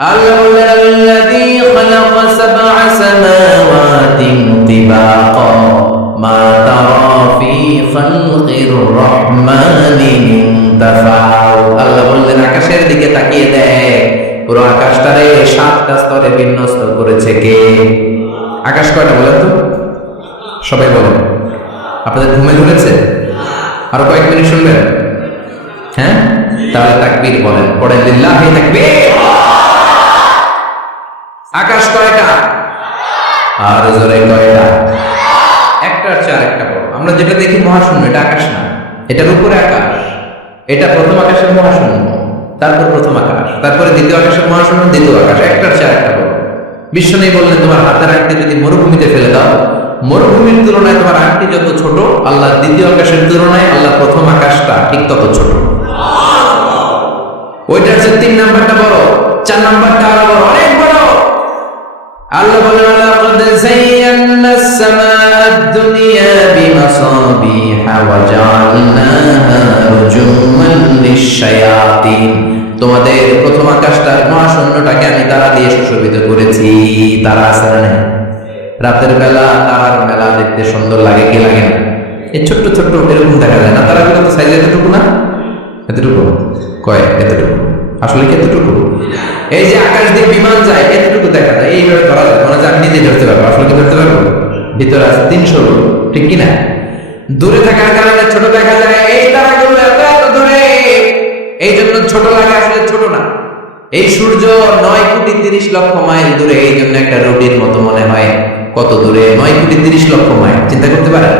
الذي خلق سبع سماوات طباقا ما ترى في خلق الرحمن من تفاوت আল্লাহ বললেন আকাশের দিকে তাকিয়ে দেখ পুরো আকাশটারে সাতটা স্তরে বিন্যস্ত করেছে কে? আকাশ কয়টা বলেন তো? সবাই বলেন। আপনাদের ঘুমে ধরেছে? আরো কয়েক মিনিট শুনবেন? হ্যাঁ, তাহলে তাকবীর বলেন, পড়েন লিল্লাহি তাকবীর। আকাশ কয়টা? আর জোরে কয়টা? একটার চেয়ে আরেকটা বড়। আমরা যেটা দেখি মহাশূন্য, এটা আকাশ না, এটার উপরে আকাশ। এটা প্রথম আকাশের মহাশূন্য, তারপর প্রথম আকাশ, তারপরে দ্বিতীয় আকাশের মহাশূন্য, দ্বিতীয় আকাশ, একটার চেয়ে আরেকটা বড়। বিশ্ব নেই বললেন তোমার হাতের আংটি যদি মরুভূমিতে ফেলে দাও, মরুভূমির তুলনায় তোমার আংটি যত ছোট, আল্লাহ দ্বিতীয় আকাশের তুলনায় আল্লাহ প্রথম আকাশটা ঠিক তত ছোট। ওইটার চেয়ে 3 নাম্বারটা বড়, 4 নাম্বারটা আরো বড়, অনেক বড়। আল্লাহ বলেন লাকাদ যায়্যানাস সামাআদ দুনিয়া বিমাসাবিহা ওয়া জাআলনাহা রুজুমান লিশ-শায়াতিন। তোমাদের প্রথম আকাশটার মহাশূন্যটাকে আমি তারা দিয়ে সুশোভিত করেছি। তারা আছে না? রাতের বেলা তারার মেলা দেখতে সুন্দর লাগে কি লাগে না? এই ছোট্ট ছোট্ট এরকম দেখা যায় না? তারাগুলো তো সাইজ এতটুকু না, এতটুকু কয়, এতটুকু আসলে কি এতটুকু? এই যে আকাশ দিয়ে বিমান যায়, এতটুকু দেখা যায়, এইভাবে ধরা যায়, মনে হয় আমি নিজে ধরতে পারবো। আসলে কি ধরতে পারবো? ভিতরে আছে 300, ঠিক কিনা? দূরে থাকার কারণে ছোট দেখা যায়। এই তারাগুলো এত এত দূরে, এই জন্য ছোট লাগে, আসলে ছোট না। এই সূর্য 9 কোটি 30 লক্ষ মাইল দূরে, এই জন্য একটা রুটির মতো মনে হয়। কত দূরে? 9 কোটি 30 লক্ষ মাইল। চিন্তা করতে পারেন?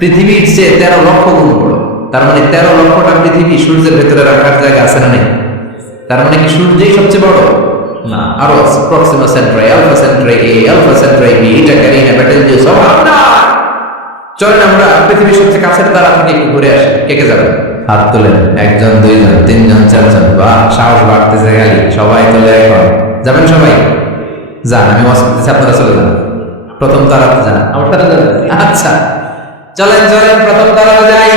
পৃথিবীর চেয়ে 13 লক্ষ গুণ বড়। তার মানে 13 লক্ষটা পৃথিবী সূর্যের ভেতরে রাখার জায়গা আছে না নেই? তার মানে কি সূর্যই সবচেয়ে বড় না? আরো প্রক্সিমা সেন্ট্রাই, আলফা সেন্ট্রাই এ, আলফা সেন্ট্রাই বি, এটা ক্যারিনা বেটেলজিউস, সব আমরা। চলেন আমরা পৃথিবীর সবচেয়ে কাছের তারা থেকে একটু ঘুরে আসি। কে কে যাবেন? হাত তোলেন। 1 জন, 2 জন, 3 জন, 4 জন। বাহ, সাহস বাড়তেছে খালি। সবাই তোলে এখন। যাবেন সবাই? যান, আমি ওয়াজ করতেছি, আপনারা চলে যান। প্রথম তারাতে যান। আমার সাথে যাবেন? আচ্ছা, চলেন চলেন প্রথম তারাতে যাই।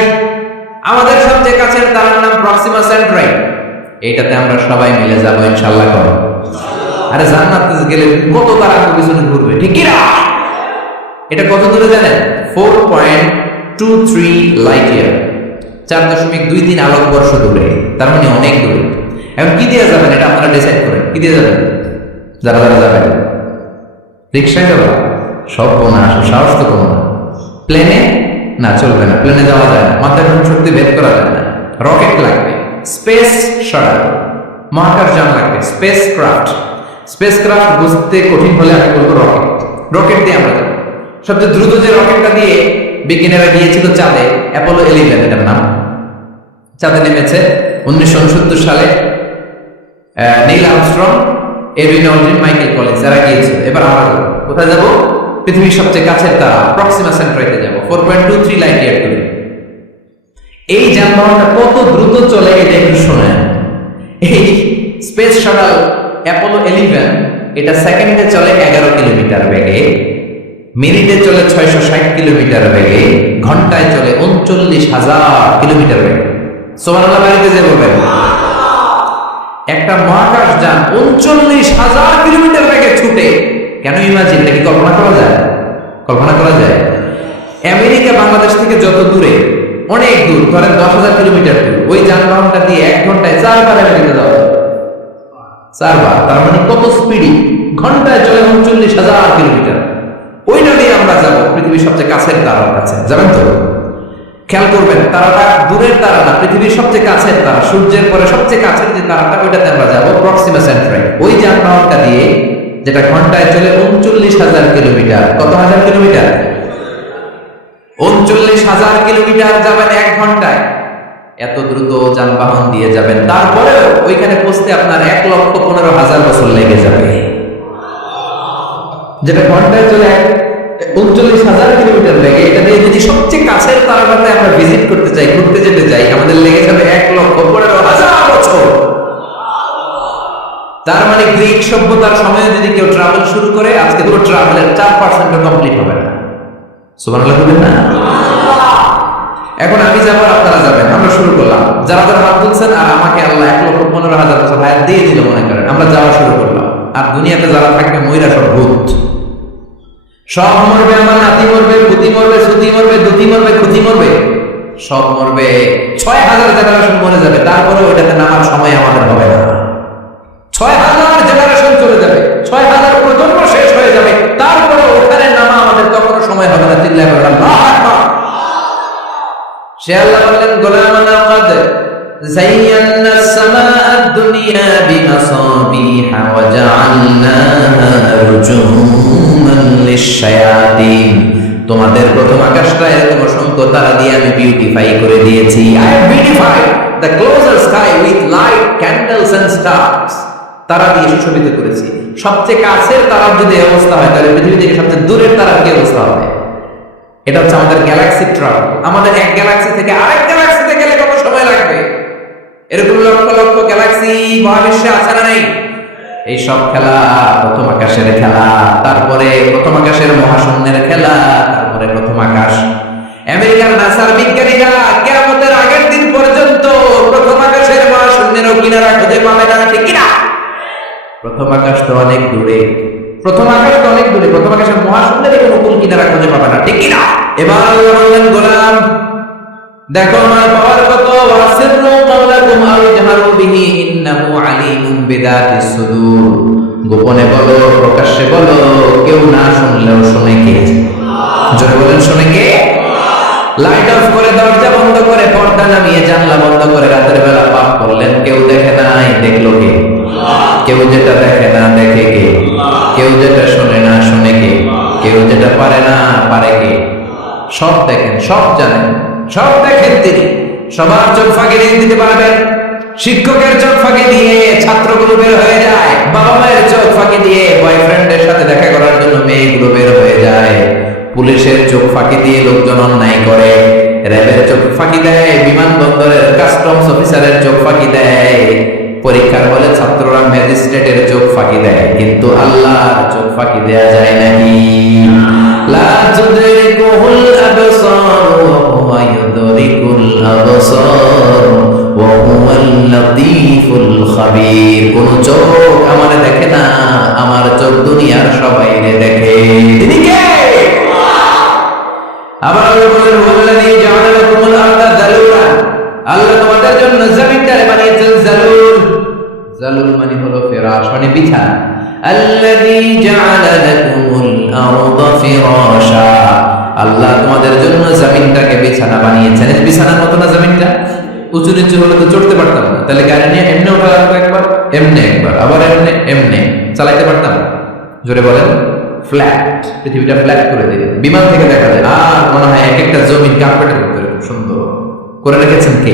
আমাদের সবচেয়ে কাছের তারার নাম প্রক্সিমা সেন্ট্রাই। এইটাতে আমরা সবাই মিলে যাবো ইনশাআল্লাহ। করো। আরে জান্নাতে গেলে কত তারা পিছনে ঘুরবে, ঠিক কি না? এটা কত দূরে জানেন? 4.23 লাইট ইয়ার, 4.23 আলোকবর্ষ দূরে। তার মানে অনেক দূরে। এখন কি দিয়ে যাবেন এটা আপনারা ডিসাইড করেন। কি দিয়ে যাবেন? যারা যারা যাবেন রিক্সায় যাবো? সব বোনা আসো, সাহস তো কম না। প্লেনে না, চলবে না, প্লেনে যাওয়া যায় না, মাথায় শক্তি ভেদ করা যায় না। রকেট লাগবে, স্পেস শাটল, মহাকাশযান লাগবে, স্পেস ক্রাফট। স্পেস ক্রাফট বুঝতে কঠিন হলে আমি বলবো রকেট। রকেট দিয়ে আমরা যাবো। সবচেয়ে দ্রুত যে রকেটটা দিয়ে বিজ্ঞানীরা গিয়েছিল চাঁদে, অ্যাপোলো 11 এটার নাম। চাঁদে নেমেছে 1969 সালে Neil Armstrong, Edwin Aldrin, Michael Collins, এরা গিয়েছিল। এবার আমরা কোথায় যাব? পৃথিবীর সবচেয়ে কাছের তারা প্রক্সিমা সেন্ট্রাইতে যাব, 4.23 লাইট ইয়ার দূরে। এই যানবাহনটা কত দ্রুত চলে এটা একটু শোনেন। এই স্পেস শাটল অ্যাপোলো 11 এটা সেকেন্ডে চলে 11 কিলোমিটার বেগে, মিনিটে চলে 660 কিলোমিটার বেগে, ঘন্টায় চলে 39,000 কিলোমিটার বেগে। সুবহানাল্লাহ বাড়িতে যে বলবেন। একটা মহাকাশ যান 39,000 কিলোমিটার বেগে ছুটে, কেন ইমাজিন? এটা কি কল্পনা করা যায়? কল্পনা করা যায়? আমেরিকা বাংলাদেশ থেকে যত দূরে, অনেক দূর, ধরেন 10,000 কিলোমিটার দূর, ওই যানবাহনটা দিয়ে 1 ঘন্টায় 4 বার আমেরিকা যাওয়া যায়। 4 বার, তার মানে কত স্পিডি? ঘন্টায় চলে 39,000 কিলোমিটার। ওইটা দিয়ে আমরা যাবো পৃথিবীর সবচেয়ে কাছের তারার কাছে। যাবেন তো? খেয়াল করবেন, তারাটা দূরের তারা না, পৃথিবীর সবচেয়ে কাছের তারা, সূর্যের পরে সবচেয়ে কাছের যে তারাটা, ওইটাতে আমরা যাবো, প্রক্সিমা সেন্ট্রাই। ওই যানবাহনটা দিয়ে, যেটা ঘন্টায় চলে 39,000 কিলোমিটার। কত হাজার কিলোমিটার? 39,000 কিলোমিটার যাবেন 1 ঘন্টায়। এত দ্রুত যানবাহন দিয়ে যাবেন, তারপরেও ওইখানে পৌঁছতে আপনার 1,15,000 বছর লেগে যাবে। যেটা ঘন্টায় চলে 39,000 কিলোমিটার বেগে, এটা দিয়ে যদি সবচেয়ে কাছের তারাটাতে আমরা ভিজিট করতে চাই, ঘুরতে যেতে চাই, আমাদের লেগে যাবে 1,15,000 বছর। তার মানে গ্রিক সভ্যতার সময়ে যদি কেউ ট্রাভেল শুরু করে, আজকে পুরো ট্রাভেলের 4% কমপ্লিট হবে না। সুবহানাল্লাহ বলবেন না? এখন আমি যাবো, আপনারা যাবেন, আমরা শুরু করলাম। যারা যারা হাত তুলছেন আর আমাকে আল্লাহ 1,15,000 বছর হায়াত দিয়ে দিল মনে করেন, আমরা যাওয়া শুরু করলাম। আর দুনিয়াতে যারা থাকবে ময়রা সব ভূত, সব মরবে। আমার নাতি মরবে, পুতি মরবে, সুতি মরবে, দুতি মরবে, খুতি মরবে, সব মরবে। ৬,০০০ জেনারেশন মরে যাবে, তারপরে ওইটাতে নামার সময় আমাদের হবে না। ৬,০০০ জেনারেশন চলে যাবে, ৬,০০০ প্রজন্ম শেষ হয়ে যাবে, তারপরে ওখানে নামা আমাদের তখনও সময় হবে না। চিল্লায় বলবেন আল্লাহু আকবার। সে আল্লাহ বললেন, গোলামানা কাদ যায়্যানা আস-সামাআ দুনিয়া বিমাসাবিহা ওয়া জাআলনাহা রুজুমান লিশ-শায়াতিন। তোমাদের প্রথম আকাশটা এরকম অসংখ্য তারা দিয়ে আমি বিউটিফাই করে দিয়েছি। I have beautified the closer sky with light, candles and stars. তারা দিয়ে সুশোভিত করেছি। সবচেয়ে কাছের তারার যদি অবস্থা হয়, তাহলে পৃথিবী থেকে সবচেয়ে দূরের তারার কি অবস্থা হবে? এটা হচ্ছে আমাদের গ্যালাক্সি ট্রাভেল। আমাদের এক গ্যালাক্সি থেকে আরেক গ্যালাক্সিতে গেলে কত সময় লাগবে? এরকম লক্ষ লক্ষ গ্যালাক্সি মহাবিশ্বে আছে না নেই? এই সব খেলা প্রথম আকাশের খেলা, তারপরে প্রথম আকাশের মহাশূন্যের খেলা, তারপরে প্রথম আকাশ। আমেরিকার নাসার বিজ্ঞানীরা কিয়ামতের আগের দিন পর্যন্ত প্রথম আকাশের মহাশূন্যের কিনারা খুঁজে পাবে না, ঠিক কিনা? প্রথম আকাশ তো অনেক দূরে, প্রথম আকাশ তো অনেক দূরে, প্রথম আকাশের মহাশূন্যের কোনো কুল কিনারা খুঁজে পাবে না, ঠিক কিনা? এবার আল্লাহ বললেন, গোলাম দেখো আমার পাওয়ার কত। ওয়াসিররু কাওলাকুম আও জাহারু বিহি ইন্নাহু আলিমুম বিযাতিস সুদূর। গোপনে বলো, প্রকাশ্যে বলো, কেউ না শুনলেও শুনে কে? জোরে বলেন, শুনে কে? লাইট অফ করে, দরজা বন্ধ করে, পর্দা নামিয়ে, জানলা বন্ধ করে রাতের বেলা পাপ করলেন, কেউ দেখে নাই, দেখলো কে? কেউ যেটা দেখে না দেখে কে? কেউ যেটা শোনে না শোনে কে? কেউ যেটা পারে না পারে কে? সব দেখেন, সব জানেন, সব দেখেন তিনি। সবার চোখ ফাঁকি দিয়ে দিতে পারবেন। শিক্ষকের চোখ ফাঁকি দিয়ে ছাত্রগুলো বের হয়ে যায়, বাবা মায়ের চোখ ফাঁকি দিয়ে বয়ফ্রেন্ডের সাথে দেখা করার জন্য মেয়েগুলো বের হয়ে যায়, পুলিশের চোখ ফাঁকি দিয়ে লোকজন অন্যায় করে, র্যাবের চোখ ফাঁকি দেয়, বিমানবন্দরের কাস্টমস অফিসারের চোখ ফাঁকি দেয়, পরীক্ষার হলে ছাত্ররা ম্যাজিস্ট্রেটের চোখ ফাঁকি দেয়, কিন্তু আল্লাহর চোখ ফাঁকি দেয়া যায় নাকি? লা তুদরিকুল আবসার ওয়া হুয়া ইউদরিকুল আবসার ওয়া হুয়াল লাতীফুল খাবীর। কোন চোখ আমারে দেখে না, আমার চোখ দুনিয়ার সবাইরে দেখে। তিনি কে? আবার আল্লাহ বলেন, ওয়াল্লাযী জাআলা লাকুমুল আরদা যালুলা। আল্লাহ তোমাদের জন্য জমিনটারে বানিয়েছেন যালুল। যালুল মানে হলো ফিরাশ, মানে বিছানা। আল্লাযী জাআলা লাকুমুল আরদা ফিরাশা। আল্লাহ তোমাদের জন্য জমিনটাকে বিছানা বানিয়েছেন। এই বিছানার মতো না জমিনটা? উঁচু নিচু হলে তো চড়তে পারতাম না, তাহলে গাড়ি নিয়ে এমনি উঠা লাগতো একবার, এমনি একবার, আবার এমনি এমনি চালাইতে পারতাম। জোরে বলেন, ফ্ল্যাট। পৃথিবীটা ফ্ল্যাট করে দিলে বিমান থেকে দেখা যায়, আর মনে হয় এক একটা জমিন কার্পেটের মতো সুন্দর করে রেখেছেন কে?